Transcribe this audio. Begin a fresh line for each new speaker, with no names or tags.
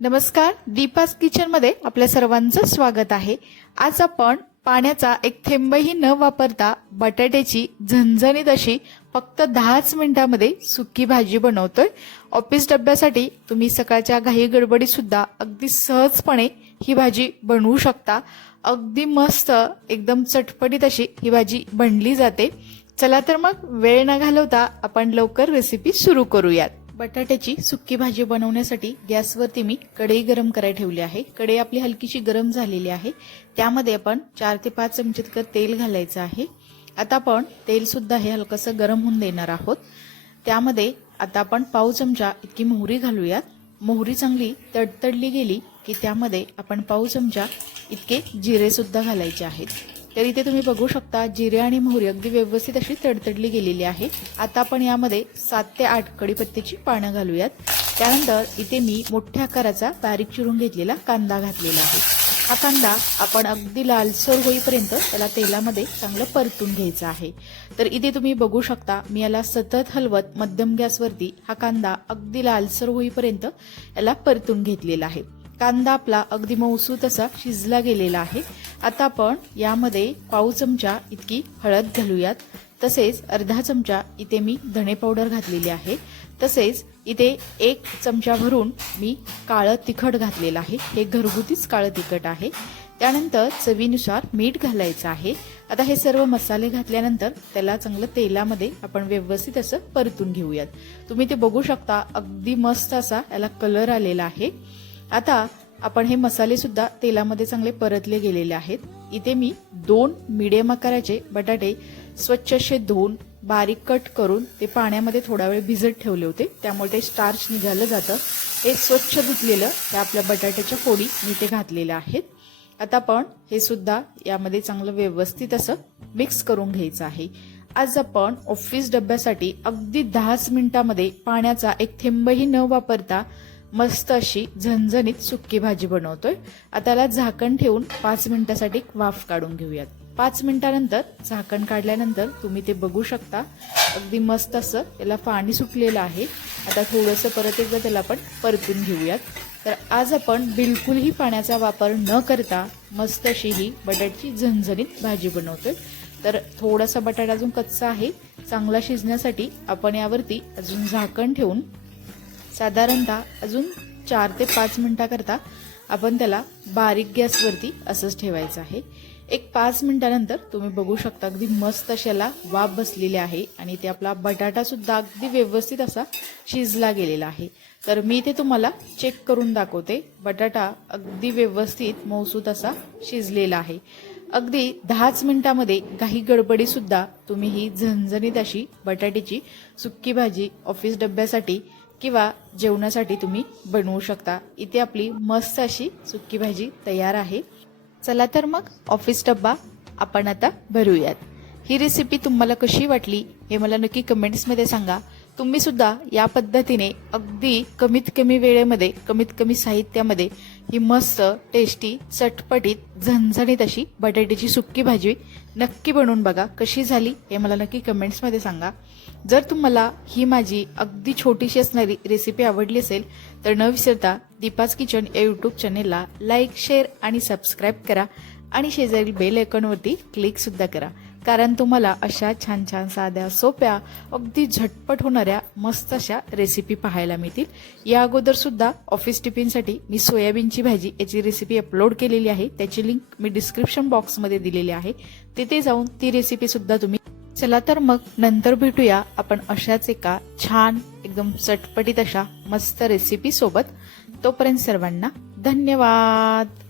नमस्कार दीपास किचनमध्ये आपल्या सर्वांचं स्वागत आहे. आज आपण पाण्याचा एक थेंबही न वापरता बटाट्याची झणझणीत अशी फक्त दहाच मिनिटांमध्ये सुकी भाजी बनवतोय. ऑफिस डब्यासाठी तुम्ही सकाळच्या घाई गडबडीत सुद्धा अगदी सहजपणे ही भाजी बनवू शकता. अगदी मस्त एकदम चटपटीत अशी ही भाजी बनली जाते. चला तर मग वेळ न घालवता आपण लवकर रेसिपी सुरू करूयात. बटाट्याची सुक्की भाजी बनवण्यासाठी गॅसवरती मी कढई गरम करायला ठेवली आहे. कढई आपली हलकीशी गरम झालेली आहे. त्यामध्ये आपण चार ते पाच चमचे इतकं तेल घालायचं आहे. आता आपण तेलसुद्धा हे हलकंसं गरम होऊन देणार आहोत. त्यामध्ये आता आपण पाव चमचा इतकी मोहरी घालूयात. मोहरी चांगली तडतडली गेली की त्यामध्ये आपण पाव चमचा इतके जिरेसुद्धा घालायचे आहेत. तर इथे तुम्ही बघू शकता जिरे आणि मोहरी अगदी व्यवस्थित अशी तडतडली गेलेली आहे. आता आपण यामध्ये सात ते आठ कडीपत्त्याची पानं घालूयात. त्यानंतर इथे मी मोठ्या आकाराचा बारीक चिरून घेतलेला कांदा घातलेला आहे. हा कांदा आपण अगदी लालसर होईपर्यंत त्याला तेलामध्ये चांगलं परतून घ्यायचं आहे. तर इथे तुम्ही बघू शकता मी याला सतत हलवत मध्यम गॅसवरती हा कांदा अगदी लालसर होईपर्यंत याला परतून घेतलेला आहे. कांदा आपला अगदी मऊसू तसा शिजला गेलेला आहे. आता आपण यामध्ये पाव चमचा इतकी हळद घालूयात. तसेच अर्धा चमचा इथे मी धणे पावडर घातलेली आहे. तसेच इथे एक चमचा भरून मी काळं तिखट घातलेलं आहे. हे घरगुतीच काळं तिखट आहे. त्यानंतर चवीनुसार मीठ घालायचं आहे. आता हे सर्व मसाले घातल्यानंतर त्याला चांगलं तेलामध्ये आपण व्यवस्थित असं परतून घेऊयात. तुम्ही ते बघू शकता अगदी मस्त असा याला कलर आलेला आहे. आता आपण हे मसाले सुद्धा तेलामध्ये चांगले परतले गेलेले आहेत. इथे मी दोन मिडियम आकाराचे बटाटे स्वच्छ असे धुवून बारीक कट करून ते पाण्यामध्ये थोडा वेळ भिजत ठेवले होते. त्यामुळे ते स्टार्च निघालं जातं. हे स्वच्छ धुतलेलं त्या आपल्या बटाट्याच्या फोडी मी ते घातलेल्या आहेत. आता आपण हे सुद्धा यामध्ये चांगलं व्यवस्थित असं मिक्स करून घ्यायचं आहे. आज आपण ऑफिस डब्यासाठी अगदी दहाच मिनिटामध्ये पाण्याचा एक थेंबही न वापरता मस्त अशी झणझणीत सुक्की भाजी बनवतोय. आता त्याला झाकण ठेवून पाच मिनिटासाठी वाफ काढून घेऊयात. पाच मिनिटानंतर झाकण काढल्यानंतर तुम्ही ते बघू शकता. अगदी मस्त असं त्याला पाणी सुटलेलं आहे. आता थोडंसं परत एकदा त्याला आपण परतून घेऊयात. तर आज आपण बिलकुलही पाण्याचा वापर न करता मस्त अशी ही बटाटची झणझणीत भाजी बनवतोय. तर थोडासा बटाटा अजून कच्चा आहे. चांगला शिजण्यासाठी आपण यावरती अजून झाकण ठेवून साधारणतः अजून चार ते पाच मिनटाकरता आपण त्याला बारीक गॅसवरती असंच ठेवायचं आहे. एक पाच मिनटानंतर तुम्ही बघू शकता अगदी मस्त अशाला वाफ बसलेली आहे आणि ते आपला बटाटासुद्धा अगदी व्यवस्थित असा शिजला गेलेला आहे. तर मी ते तुम्हाला चेक करून दाखवते. बटाटा अगदी व्यवस्थित मौसूद असा शिजलेला आहे. अगदी दहाच मिनिटामध्ये काही गडबडीसुद्धा तुम्ही ही झणझणीत अशी बटाट्याची सुक्की भाजी ऑफिस डब्यासाठी किंवा जेवणासाठी तुम्ही बनवू शकता. इथे आपली मस्त अशी सुक्की भाजी तयार आहे. चला तर मग ऑफिस डब्बा आपण आता भरूयात. ही रेसिपी तुम्हाला कशी वाटली हे मला नक्की कमेंट्समध्ये सांगा. तुम्ही सुद्धा या पद्धतीने अगदी कमीत कमी वेळेमध्ये कमीत कमी साहित्यामध्ये ही मस्त टेस्टी चटपटीत झणझणीत अशी बटाट्याची सुक्की भाजी नक्की बनवून बघा. कशी झाली हे मला नक्की कमेंट्समध्ये सांगा. जर तुम्हाला ही माझी अगदी छोटीशी असणारी रेसिपी आवडली असेल तर न विसरता दीपाज किचन या यूट्यूब चॅनेलला लाईक शेअर आणि सबस्क्राईब करा आणि शेजारील बेल आयकॉनवरती क्लिकसुद्धा करा. कारण तुम्हाला अशा छान छान साध्या सोप्या अगदी झटपट होणाऱ्या मस्त अशा रेसिपी पाहायला मिळतील. या अगोदरसुद्धा ऑफिस टिफिनसाठी मी सोयाबीनची भाजी याची रेसिपी अपलोड केलेली आहे. त्याची लिंक मी डिस्क्रिप्शन बॉक्समध्ये दिलेली आहे. तिथे जाऊन ती रेसिपीसुद्धा तुम्ही चला तर मग नंतर भेटूया आपण अशाच एका छान एकदम चटपटीत अशा मस्त रेसिपी सोबत. तोपर्यंत सर्वांना धन्यवाद.